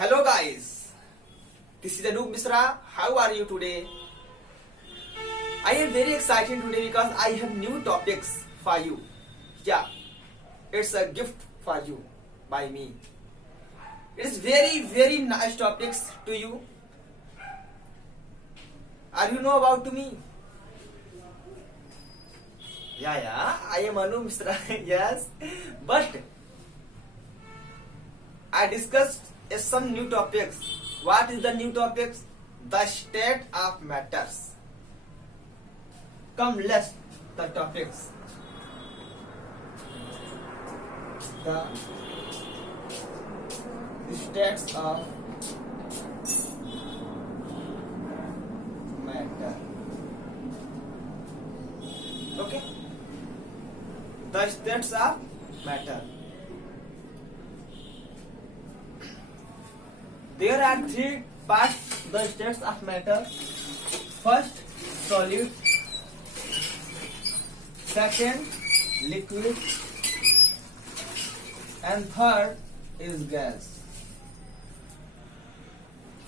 Hello guys, this is Anup Misra. How are you today? I am very excited today because I have new topics for you. Yeah, it's a gift for you by me. It is very nice topics to you. Are you know about to me? Yeah, I am Anup Misra. Yes, but I discussed some new topics. What is the new topics? The state of matters. Come, let's the topics. The states of matter. Okay. The states of matter. There are three parts the states of matter. First, solid. Second, liquid. And third is gas.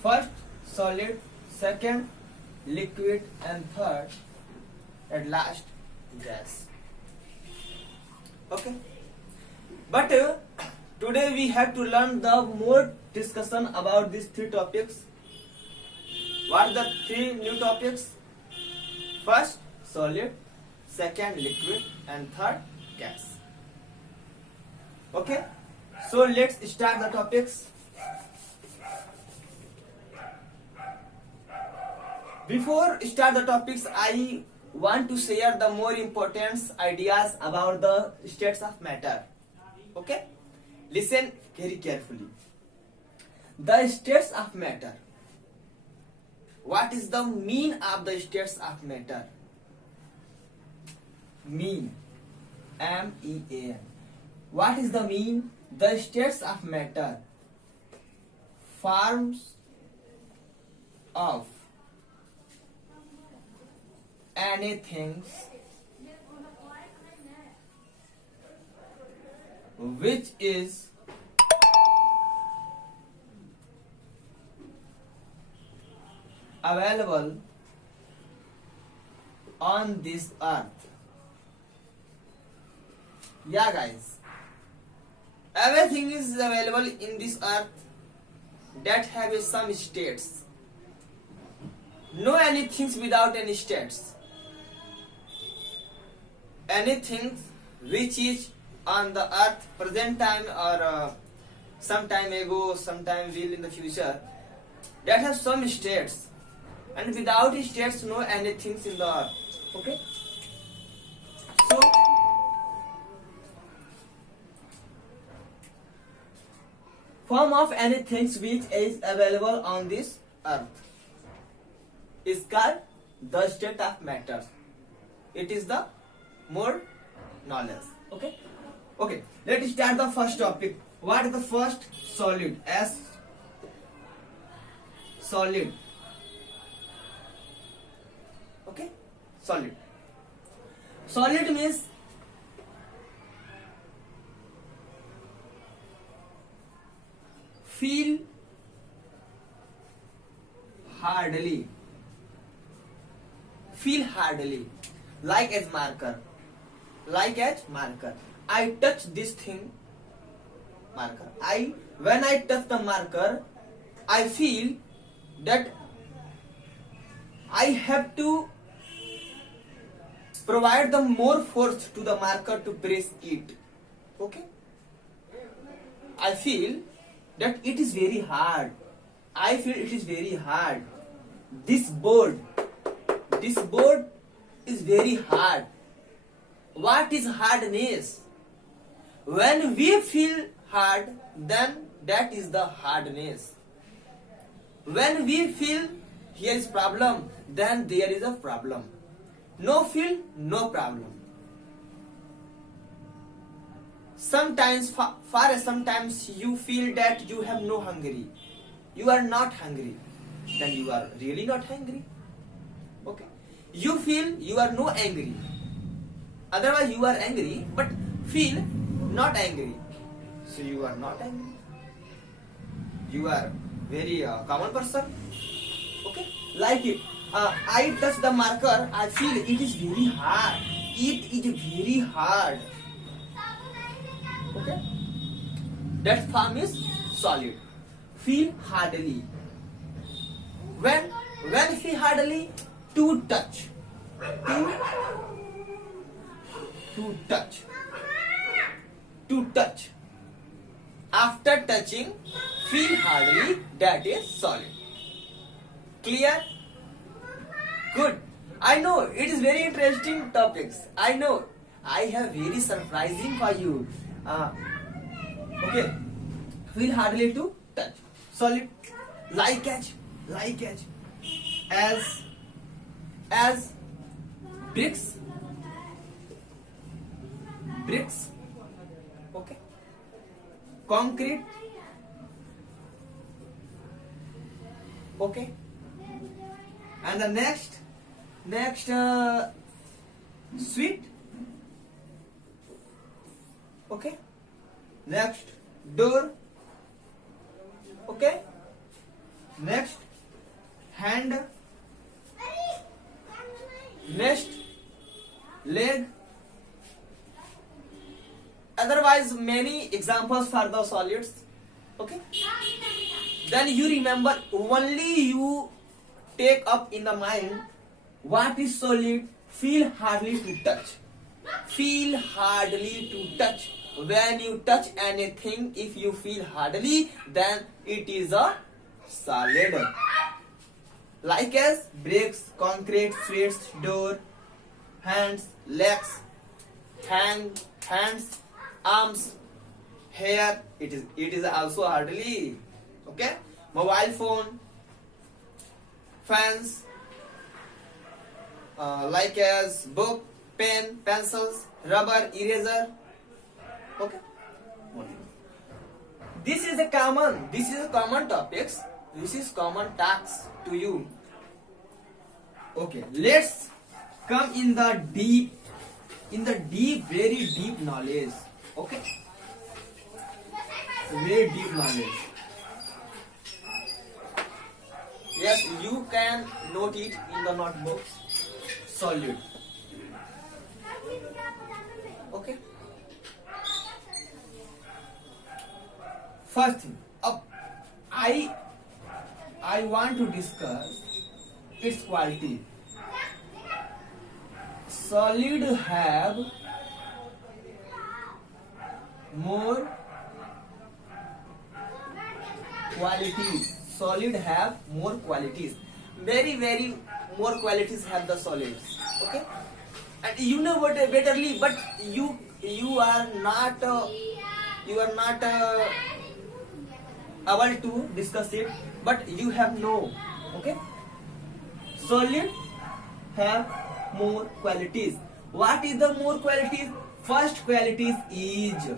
First, solid. Second, liquid. And third, at last, gas. Okay. But today we have to learn the more discussion about these three topics. What are the three new topics? First, solid. Second, liquid. And third, gas. Okay. So let's start the topics. Before start the topics, I want to share the more important ideas about the states of matter. Okay. Listen very carefully. The states of matter. What is the mean of the states of matter? Mean. M-E-A-N. What is the mean? The states of matter. Forms of anything which is available on this earth. Yeah guys, everything is available in this earth that have some states. No anything without any states. Anything which is on the earth present time or some time ago, sometime will in the future, that has some states, and without states no anything in the earth. Okay. So form of anything which is available on this earth is called the state of matter. It is the more knowledge. Okay. Okay, let's start the first topic. What is the first? Solid. S. Solid. Okay, solid. Solid means feel hardly. Feel hardly. Like as marker. Like as marker. I touch this thing, marker. When I touch the marker, I feel that I have to provide the more force to the marker to press it. Okay? I feel that it is very hard. I feel it is very hard. This board is very hard. What is hardness? When we feel hard, then that is the hardness. When we feel here is problem, then there is a problem. No feel, no problem. Sometimes, sometimes you feel that you have no hungry. You are not hungry. Then you are really not hungry. Okay. You feel you are no angry. Otherwise you are angry, but feel not angry. So you are not angry. You are very common person. Okay, like it. I touch the marker. I feel it is very hard. It is very hard. Okay, that form is solid. Feel hardly. When feel hardly, to touch. To touch. To touch. After touching, feel hardly, that is solid. Clear? Good. I know it is very interesting topics. I know. I have very surprising for you. Okay. Feel hardly to touch. Solid. Like as. As bricks. Okay. Concrete. Okay. And the next sweet. Okay. Next door. Okay. Next hand. Next leg. Otherwise many examples for the solids. Okay. Then you remember, only you take up in the mind what is solid. Feel hardly to touch. Feel hardly to touch. When you touch anything, if you feel hardly, then it is a solid. Like as bricks, concrete, sweets, door, hands, legs, hands, arms, hair. It is also hardly. Okay. Mobile phone, fans, like as book, pen, pencils, rubber, eraser. Okay. This is a common topics. This is common tasks to you. Okay. Let's come in the deep, very deep knowledge. Okay. Very deep knowledge. Yes, you can note it in the notebooks. Solid. Okay. First thing, I want to discuss its quality. Solid have more qualities. Solid have more qualities. Very more qualities have the solids. Okay. And you know what betterly, but you are not able to discuss it, but you have no. Okay. Solid have more qualities. What is the more qualities? First quality is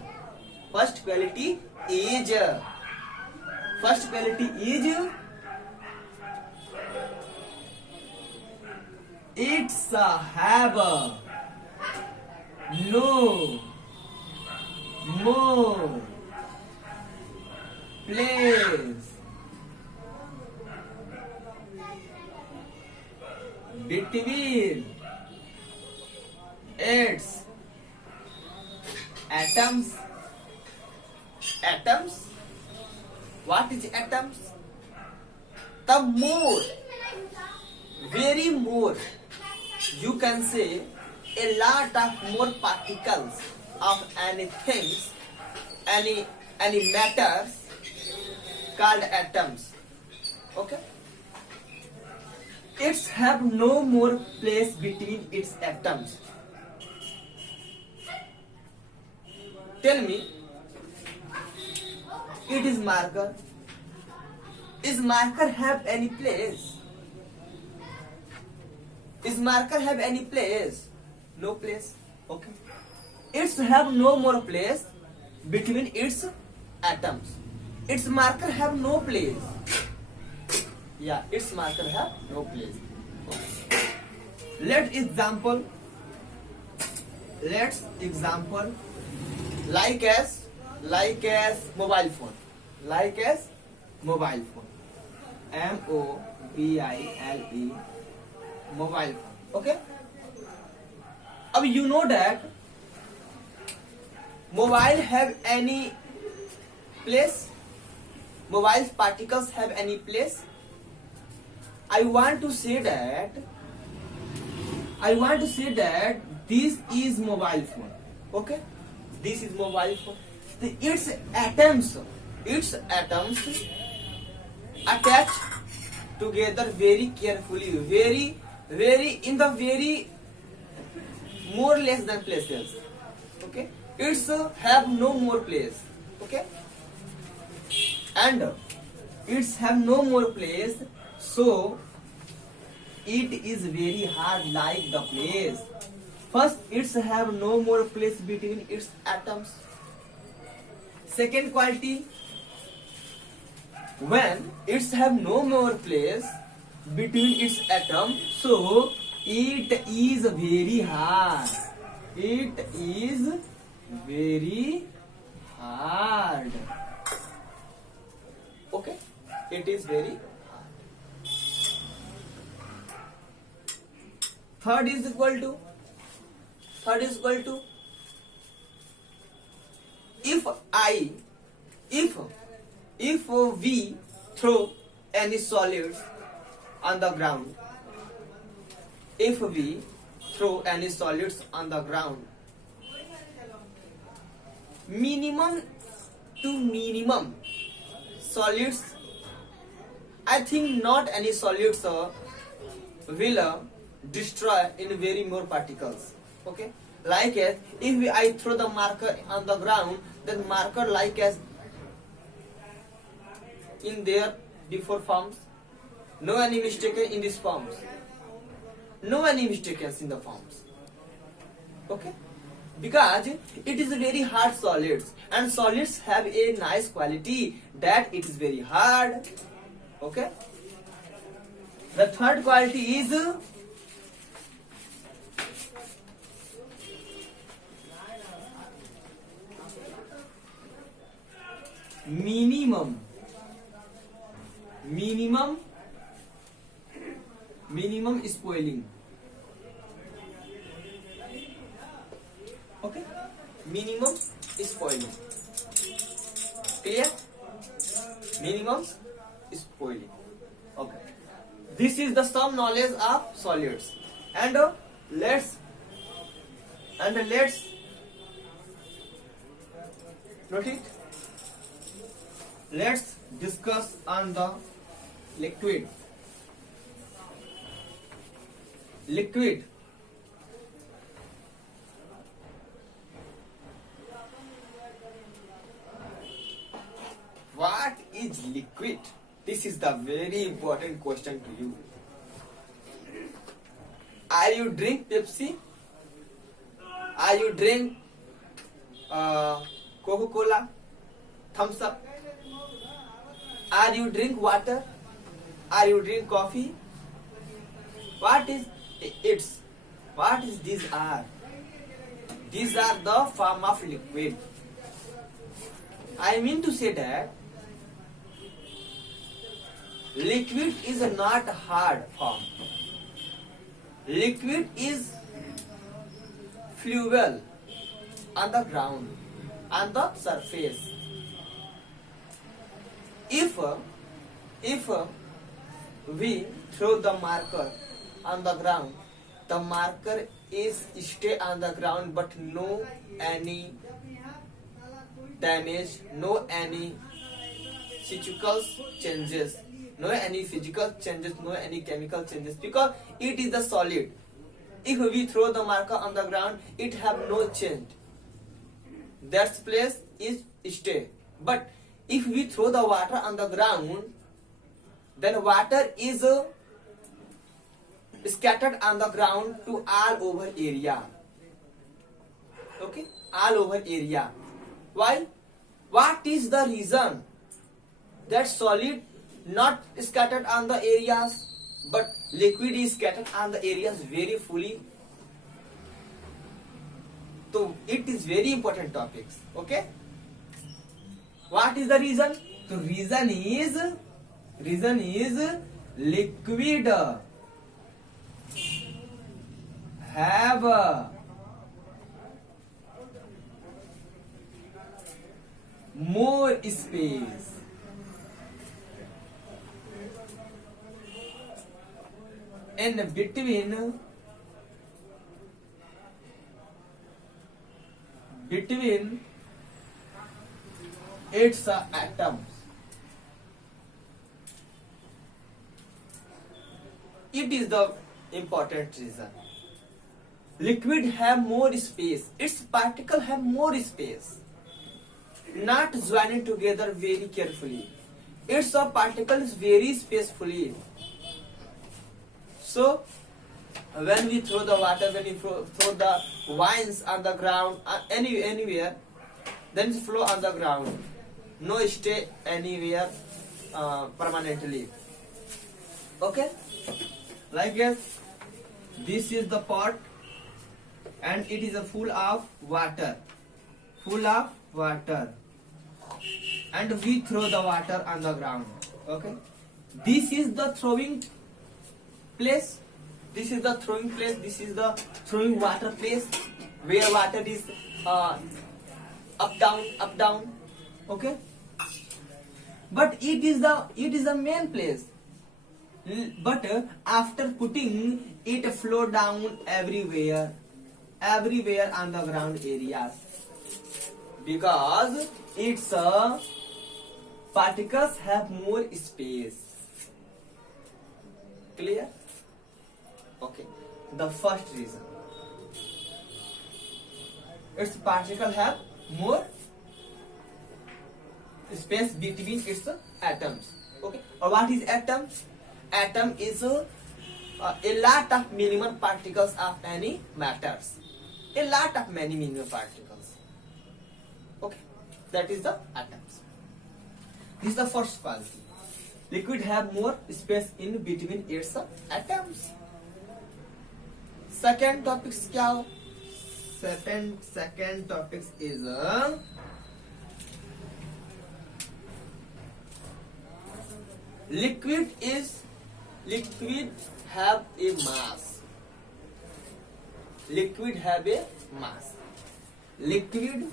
it's have no more place between its atoms. What is atoms? The more, very more, you can say a lot of more particles of anything, any matters called atoms. Okay. It's have no more place between its atoms. Tell me, it is marker. Is marker have any place? Is marker have any place? No place. Okay. It's have no more place between its atoms. Its marker have no place. Yeah, its marker have no place. Okay. Let's example. Like as mobile phone. Like as mobile phone. MOBILE, mobile phone. Okay. Now you know that mobile have any place? Mobile particles have any place? I want to say that this is mobile phone. Okay, this is mobile phone. Its atoms attach together very carefully, very in the very more less than places. Okay, it's have no more place. Okay, and it's have no more place, so it is very hard like the place. First, it's have no more place between its atoms. Second quality, when it's have no more place between its atom, so it is very hard. It is very hard. Okay, it is very hard. Third is equal to if we throw any solids on the ground, minimum to minimum solids, I think not any solids will destroy in very more particles. Okay, like as if I throw the marker on the ground, then marker like as in their before forms, no any mistaken in these forms, no any mistakes in the forms. Okay, because it is very hard solids, and solids have a nice quality that it is very hard. Okay, the third quality is minimum spoiling. Okay, minimum spoiling. Clear? Minimum spoiling. Okay, this is the some knowledge of solids, and let's note it. Let's discuss on the liquid. What is liquid? This is the very important question to you. Are you drink Pepsi? Are you drink Coca-Cola, Thumbs Up? Are you drink water? Are you drink coffee? What is it's? What is these are? These are the form of liquid. I mean to say that liquid is not hard form. Liquid is fluid on the ground, on the surface. If we throw the marker on the ground, the marker is stay on the ground, but no any damage, no any physical changes, no any chemical changes, because it is the solid. If we throw the marker on the ground, it have no change. That place is stay. But if we throw the water on the ground, then water is scattered on the ground to all over area. Okay, all over area. Why? What is the reason that solid not scattered on the areas, but liquid is scattered on the areas very fully? So it is very important topics. Okay, what is the reason? तो reason is liquid have more space. In between its atoms. It is the important reason. Liquid have more space. Its particle have more space. Not joining together very carefully. Its particles very spacefully. So when we throw the water, when we throw the wines on the ground, anywhere, then it flow on the ground. No stay anywhere permanently. Okay? Like this is the pot, and it is full of water. And we throw the water on the ground. Okay, this is the throwing place. This is the throwing water place, where water is up down. Okay, but it is the main place. But after putting it, flow down everywhere on the ground areas, because its particles have more space. Clear? Okay. The first reason, its particle have more space between its atoms. Okay. Or what is atom? Atom is a lot of minimal particles of any matters. A lot of many minimal particles. Okay, that is the atoms. This is the first quality. Liquid have more space in between its atoms. Second topic क्या हो? Second topic is liquid have a mass. Liquid have a mass. Liquid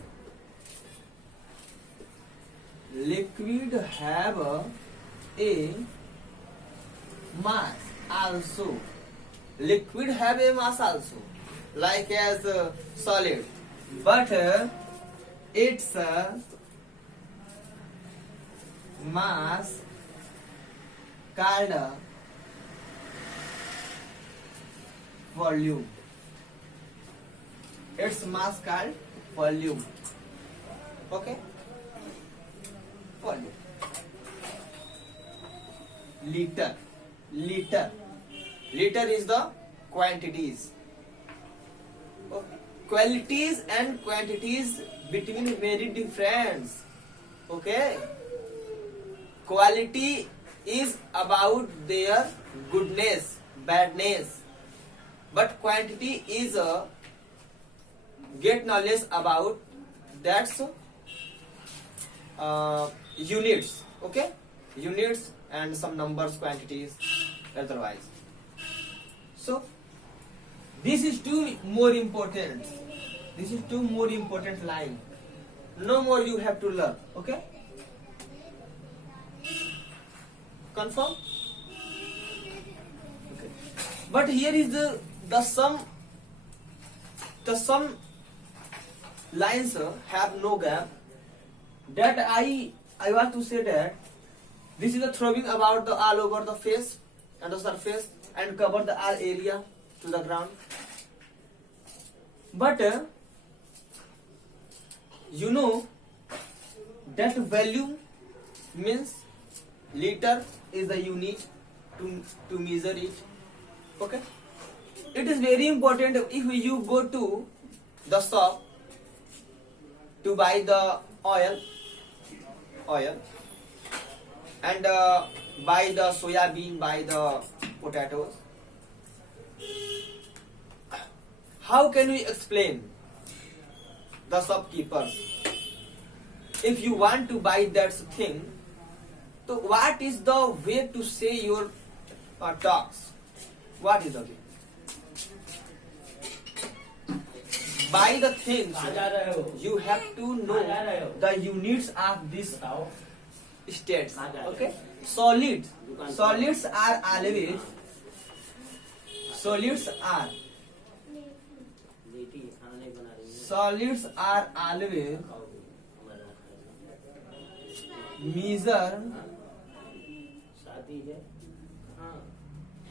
have a mass also. Liquid have a mass also, like as solid, but its mass called volume. Its mass called volume. Okay, volume. Liter is the quantities. Okay. Qualities and quantities between very different. Okay, quality is about their goodness, badness, but quantity is get knowledge about that's units. Okay, units and some numbers, quantities, otherwise. So this is two more important line. No more you have to learn. Okay, confirm? Okay. But here is the some lines have no gap. That I want to say that this is the throwing about the all over the face and the surface and cover the all area to the ground. But you know that value means liter is the unit to measure it. Okay, it is very important if you go to the shop to buy the oil and buy the soya bean, buy the potatoes. How can we explain the shopkeepers? If you want to buy that thing, So what is the way to say your talks? What is the way? By the things you have to know the units of these states. Okay. Solids are always solids are always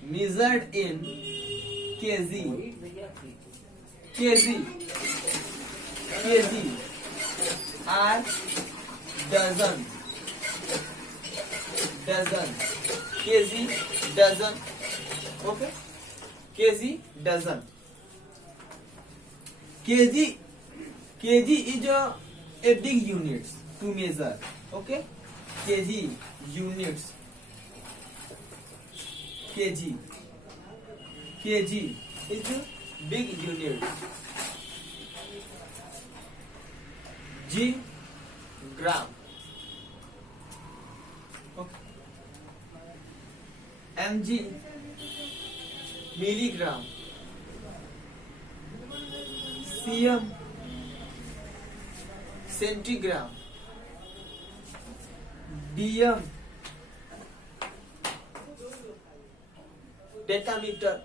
measured in kg or dozen kg dozen. Okay, kg dozen. kg is a big units to measure. Okay, kg units. kg is a big unit. G gram. Okay. mg milligram. cm centigram. dm decameter.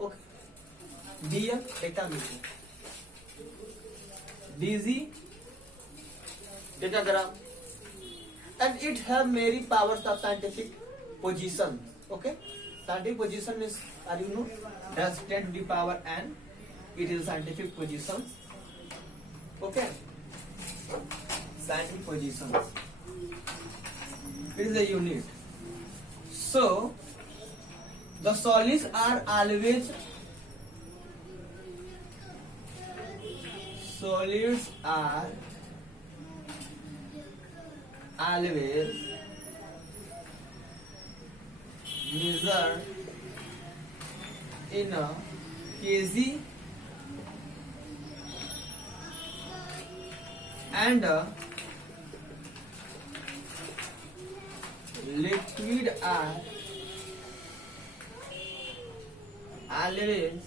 Okay, dm decameter. dg decagram. And it have many powers of scientific position. Okay, scientific position is, are you know, that's 10 to the power n. It is scientific positions. Okay, scientific positions. It is a unit. So the solids are always measured in a kg and liquid are always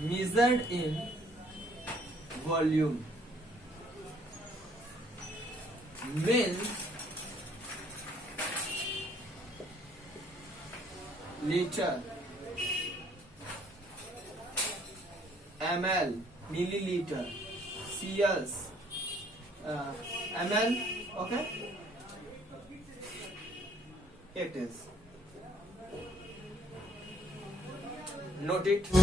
measured in volume. Means liter, ml, milliliter, cls, ml. Okay, it is. Note it.